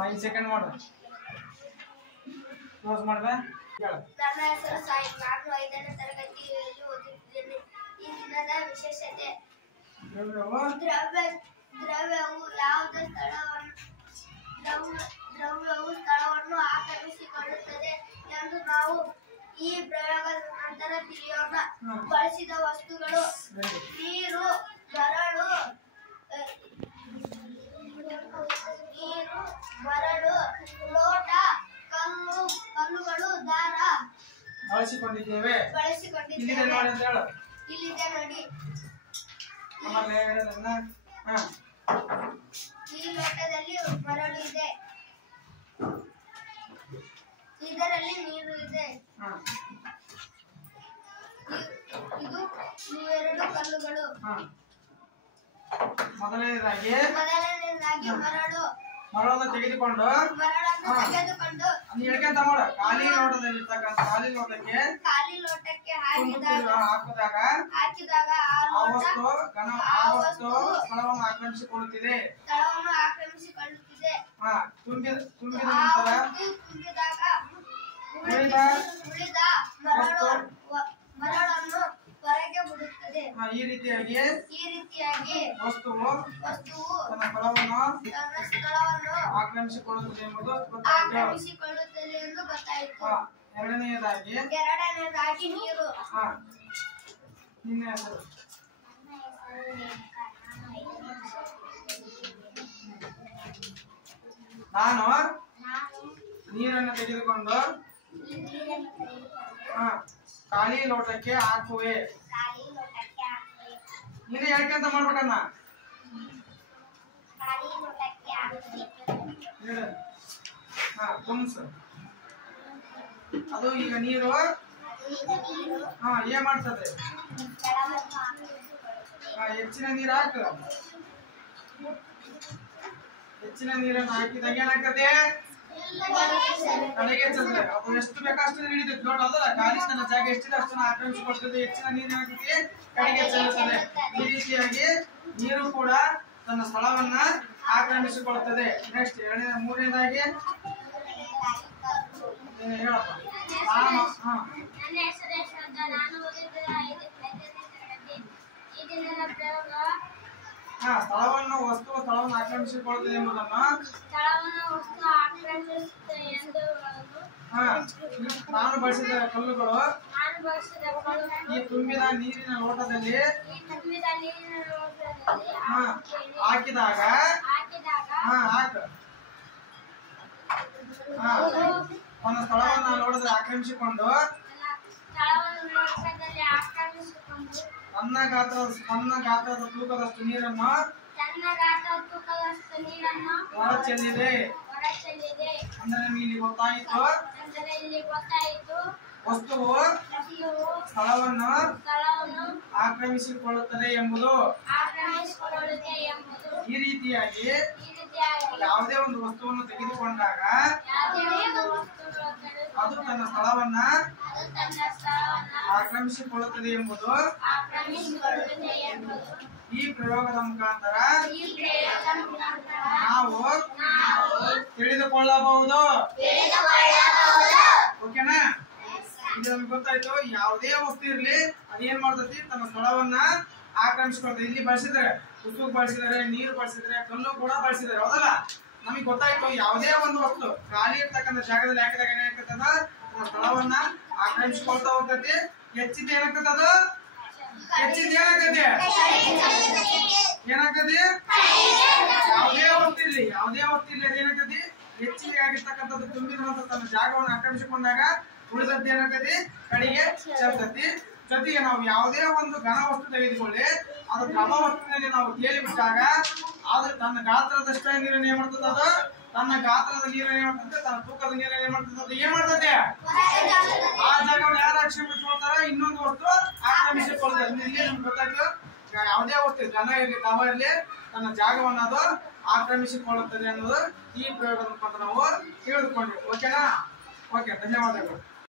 5 second ಮಾಡು close ಮಾಡ್ದೆ ನನ್ನ ಹೆಸರು ಸಾಯಿ. ನಾನು 5ನೇ ತರಗತಿಯಲ್ಲಿ ಓದುತ್ತಿದ್ದೇನೆ. ಈ ದಿನದ ವಿಶೇಷತೆ ದ್ರವ್ಯವು ಸ್ಥಳವನ್ನು ಆಕ್ರಮಿಸಿಕೊಳ್ಳುತ್ತದೆ ಎಂದು ನಾವು ಈ ಪ್ರಯೋಗದ ನಂತರ ತಿಳಿಯೋಣ. ಬಳಸಿದ ವಸ್ತುಗಳು: ನೀರು, ಲೋಟ, ಕಲ್ಲುಗಳು, ದಾರ ಬಳಸಿಕೊಂಡಿದ್ದೇವೆ. ಇಲ್ಲಿದೆ ನೋಡಿ. ಈ ಲೋಟದಲ್ಲಿ ಮರಳು ಇದೆ, ಇದರಲ್ಲಿ ನೀರು ಇದೆ. ಇದು 2 ಕಲ್ಲುಗಳು. ಮೊದಲನೇದಾಗಿ ಮರಳನ್ನು ತೆಗೆದುಕೊಂಡು ಹೇಳ್ಕೊಂತ ಮಾಡು. ಖಾಲಿ ಲೋಟಕ್ಕೆ ಹಾಕಿದಾಗ ಆ ವಸ್ತು ಸ್ಥಳವನ್ನು ಆಕ್ರಮಿಸಿಕೊಳ್ಳುತ್ತಿದೆ. ತುಂಬಿದ ನಂತರ ಉಳಿದ ಮರಳನ್ನು ಹೊರಗೆ ಬಿಡುತ್ತದೆ. ಈ ರೀತಿಯಾಗಿ ವಸ್ತುವು ತನ್ನ ಸ್ಥಳವನ್ನು ಆಕ್ರಮಿಸಿಕೊಳ್ಳುತ್ತದೆ ಎಂಬುದು ಎಂದು ಗೊತ್ತಾಯಿತು. ಎರಡನೆಯದಾಗಿ ನೀರು. ನಿನ್ನ ಹೆಸರು? ನಾನು ನೀರನ್ನು ತೆಗೆದುಕೊಂಡು ಖಾಲಿ ಲೋಟಕ್ಕೆ ಹಾಕುವೆ. ನೀನು ಹೇಳ್ಕೊಂತ ಮಾಡ್ಬೇಕನ್ನ ತುಂಬಿಸು. ಅದು ಈಗ ನೀರು ಏನ್ ಮಾಡ್ತದೆ? ಹೆಚ್ಚಿನ ನೀರು ಹಾಕು. ಹೆಚ್ಚಿನ ನೀರನ್ನು ಹಾಕಿದಾಗ ಏನಾಗ್ತದೆ? ಕಡೆಗೆ ಚೆಲ್ತದೆ. ಅದು ಎಷ್ಟು ಬೇಕಷ್ಟು ಹಿಡಿತದೆ. ನೋಡ್ ಅದಲ್ಲ, ಖಾಲಿ ತನ್ನ ಜಾಗ ಎಷ್ಟಿದೆ ಅಷ್ಟನ್ನು ಆಕ್ರಮಿಸಿಕೊಳ್ತದೆ. ಹೆಚ್ಚಿನ ನೀರು ಏನಾಗ್ತದೆ? ಕಡೆಗೆ ಚೆಲ್ಲುತ್ತದೆ. ಈ ರೀತಿಯಾಗಿ ನೀರು ಕೂಡ ತನ್ನ ಸ್ಥಳವನ್ನ ಆಕ್ರಮಿಸಿಕೊಳ್ಳುತ್ತದೆ. ನೆಕ್ಸ್ಟ್ ಮೂರನೇದಾಗಿ ಹೇಳಪ್ಪ. ನನ್ನ ಹೆಸರು ಶ್ರದ್ಧಾ. ನಾನು ಓದುತ್ತಿರುವ 5ನೇ ತರಗತಿ. ಈ ದಿನದ ಪ್ರಯೋಗ ಸ್ಥಳವನ್ನು ಆಕ್ರಮಿಸಿಕೊಳ್ಳುತ್ತದೆ ಎಂಬುದನ್ನು ನಾನು ಬಳಸಿದ ಕಲ್ಲುಗಳು ಈ ತುಂಬಿದ ನೀರಿನ ಲೋಟದಲ್ಲಿ ಹಾಕಿದಾಗ ತನ್ನ ಸ್ಥಳವನ್ನು ಲೋಟದಲ್ಲಿ ಆಕ್ರಮಿಸಿಕೊಂಡು ತನ್ನ ಗಾತ್ರದ ತೂಕದಷ್ಟು ನೀರನ್ನು ಹೊರ ಚೆಲ್ಲಿದೆ. ಅಂದ್ರೆ ಇಲ್ಲಿ ಗೊತ್ತಾಯಿತು ವಸ್ತುವು ಸ್ಥಳವನ್ನು ಆಕ್ರಮಿಸಿಕೊಳ್ಳುತ್ತದೆ ಎಂಬುದು. ಈ ರೀತಿಯಾಗಿ ಯಾವುದೇ ಒಂದು ವಸ್ತುವನ್ನು ತೆಗೆದುಕೊಂಡಾಗ ಅದು ತನ್ನ ಸ್ಥಳವನ್ನ ಆಕ್ರಮಿಸಿಕೊಳ್ಳುತ್ತದೆ ಎಂಬುದು ಈ ಪ್ರಯೋಗದ ಮುಖಾಂತರ ನಾವು ತಿಳಿದುಕೊಳ್ಳಬಹುದು. ಓಕೆನಾ? ಇದು ನಮ್ಗೆ ಗೊತ್ತಾಯ್ತು. ಯಾವುದೇ ವಸ್ತು ಇರ್ಲಿ ಅದೇನ್ ಮಾಡ್ತೈತಿ? ತನ್ನ ಸ್ಥಳವನ್ನ ಆಕ್ರಮಿಸಿಕೊಳ್ತದೆ. ಇಲ್ಲಿ ಬಳಸಿದ್ರೆ ಉಸುಕು ಬಳಸಿದರೆ, ನೀರು ಬಳಸಿದ್ರೆ, ಕಲ್ಲು ಕೂಡ ಬಳಸಿದ್ದಾರೆ. ಹೌದಲ್ಲ? ನಮಗೆ ಗೊತ್ತಾಯ್ತು. ಯಾವುದೇ ಒಂದು ವಸ್ತು ಖಾಲಿ ಇರ್ತಕ್ಕಂಥ ಜಾಗದಲ್ಲಿ ಹಾಕಿದಾಗ ಏನಾಗ್ತದೆ? ತನ್ನ ಸ್ಥಳವನ್ನ ಆಕ್ರಮಿಸಿಕೊಳ್ತಾ ಹೋಗ್ತೈತಿ. ಹೆಚ್ಚಿದ್ದು ಏನಾಗ್ತದೆ? ಅದು ಹೆಚ್ಚಿದ್ದು ಏನಾಗ್ತದೆ? ಯಾವುದೇ ವಸ್ತು ಇಲ್ಲಿ ಅದೇನಾಗ್ತದೆ? ಹೆಚ್ಚಿಗೆ ಆಗಿರ್ತಕ್ಕಂಥದ್ದು ತುಂಬಿದ ನಂತರ ತನ್ನ ಜಾಗವನ್ನು ಆಕ್ರಮಿಸಿಕೊಂಡಾಗ ಉಳಿದದ್ದು ಏನಾಗ್ತದೆ? ಕಡೆಗೆ ಚೆಲ್ತತಿ. ಜೊತೆಗೆ ನಾವು ಯಾವುದೇ ಒಂದು ಘನ ವಸ್ತು ತೆಗೆದುಕೊಳ್ಳಿ, ಅದು ಘನ ವಸ್ತುವಿನಲ್ಲಿ ನಾವು ತೇಲಿ ಬಿಟ್ಟಾಗ ಅದು ತನ್ನ ಗಾತ್ರದಷ್ಟ ನೀರನ್ನು ಏನ್ ಮಾಡ್ತದೆ? ಅದು ತನ್ನ ಗಾತ್ರದ ನೀರನ್ನು ಏನ್ ಮಾಡ್ತದೆ? ತನ್ನ ತೂಕದ ನೀರನ್ನು ಏನ್ ಮಾಡ್ತದೆ? ಅದು ಏನ್ ಮಾಡ್ತದೆ? ಆ ಜಾಗವನ್ನು ಯಾರು ಆಕ್ರಮಿಸಿಕೊಳ್ತಾರ? ಇನ್ನೊಂದು ವಸ್ತು ಆಕ್ರಮಿಸಿಕೊಳ್ತದೆ. ಇಲ್ಲಿ ನಮ್ಗೆ ಗೊತ್ತಾಯ್ತು. ಯಾವುದೇ ವಸ್ತು ಘನ ಇರಲಿ ತವ ಇರಲಿ ತನ್ನ ಜಾಗವನ್ನು ಅದು ಆಕ್ರಮಿಸಿಕೊಳ್ಳುತ್ತದೆ ಅನ್ನೋದು ಈ ಪ್ರಯೋಗದ ಮುಖಾಂತರ ನಾವು ತಿಳಿದುಕೊಂಡ್ವಿ. ಓಕೆನಾ? ಓಕೆ, ಧನ್ಯವಾದಗಳು.